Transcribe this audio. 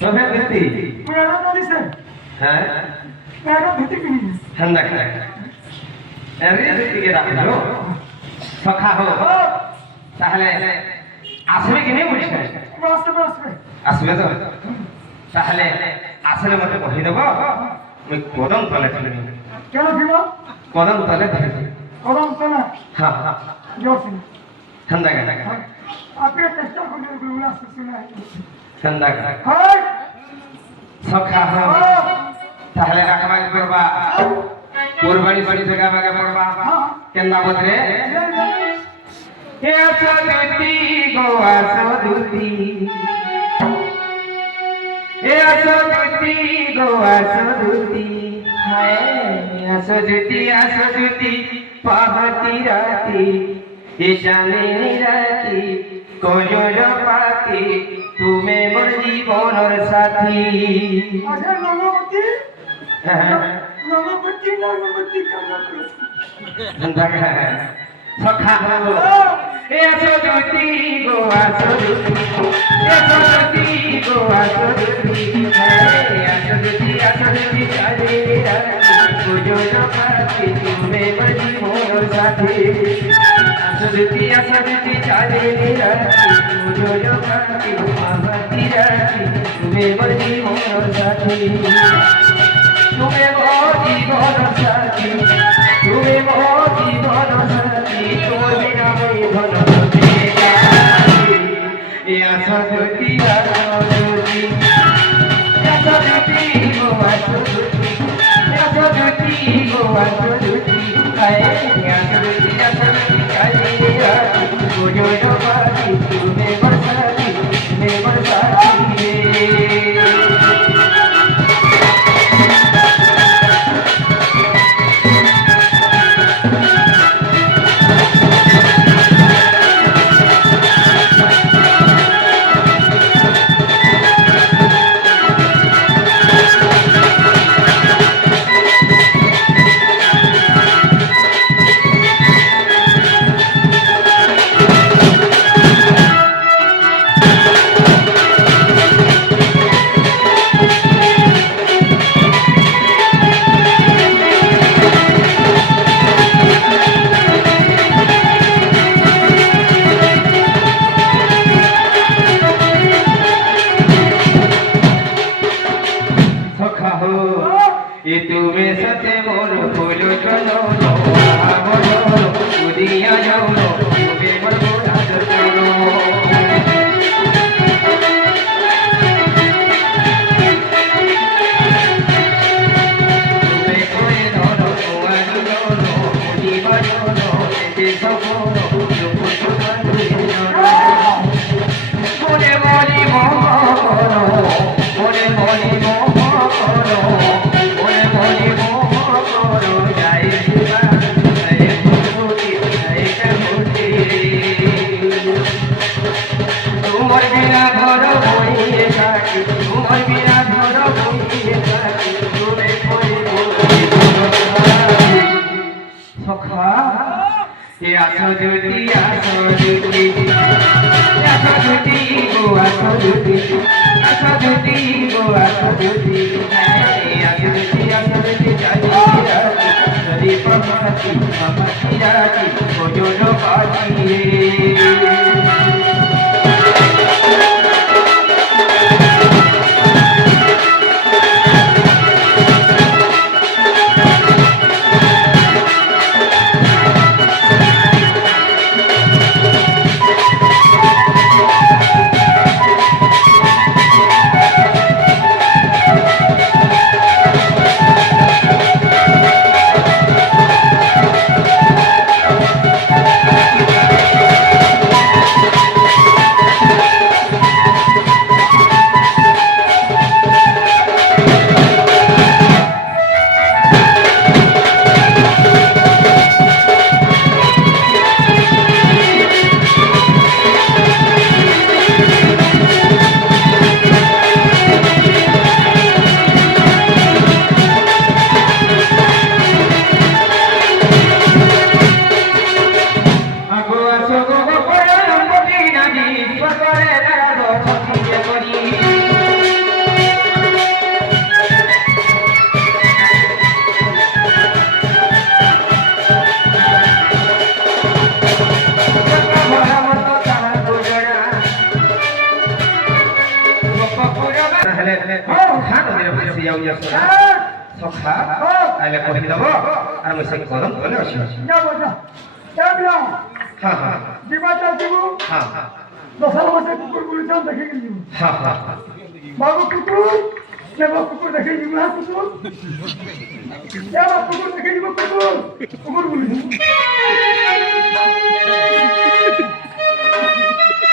सभे धोती मेरा नहीं सर हैं मेरा धोती की नहीं ठंडा का अरे धोती के रख लो सखा हो তাহলে আসবে কি নেই বলিস बस बस আসবে তো তাহলে আসলে মতে কহি দেব আমি কদম তলে চলে নিব क्या भीमा কদম তলে ধরে और हम तो ना হ্যাঁ হ্যাঁ जोर से ঠান্ডা का आपके टेस्ट को मेरे गुरुला से सुना है ঠান্ডা का हाय সখা हो তাহলে রাখবাকে করবা কোরবানি বাড়ি থেকে আমাকে করবা কেন্দা বদরে এ সদুতি গোয়া সদুতি এ সদুতি গোয়া সদুতি হায় সদুতি পাহতি রাতি এ জানে রাতি কোজর পাতি তুমি মোর জীবনের সাথী अच्छा नमोती नमोती करना पड़ता सखा हो ए सदुती गोवा सदुती ए सदुती गोवा सदुती ए सदुती चाले गुजर पाती तुम्हें बड़ी मोर साथी सदुती चाले गुजर पाती पावती राती तुम्हें बड़ी मोर साथी तुम्हें बहुत जीवन साथी तुम्हें बहुत जीवन साथी तुम्हें बिना मैं धन देगा ये सदुती गोवा सदुती गोवा सदुती आए सदुती चाले गुजर पाती तुम्हें बरसाती तुम्हें बरसाती ये तुम्हें सते मोर फूल चलो मोर उदिया जाओ तुम्हें मोर आदर करो तुम्हें कोई दोनो कुआं दोनो मुझी बजोनो ते सबोनो जो कुछ बंदो मोरे मोरी मोहनो मोरे मोरी मोहनो তোমার বিনা ঘর বইয়ে থাকি তোমার বিনা ঘর বইয়ে থাকি তুমি সখা এ আসদুতি গো আসদুতি গো আসদুতি চালি পাখি পাখি রাখি গোজর পাখি ইয়া সখা আইলে কহি দেব আর মই সে গরম করে আসি যাবো যা যাবো হ্যাঁ হ্যাঁ দিবা যাবো হ্যাঁ হ্যাঁ দশাল মাসে কুকুর গুলি চান দেখে গেলি হ্যাঁ হ্যাঁ বাবু কুকুর দেবা কুকুর দেখে গেলি না কুকুর দেবা কুকুর দেখে গেলি কুকুর কুকুর গুলি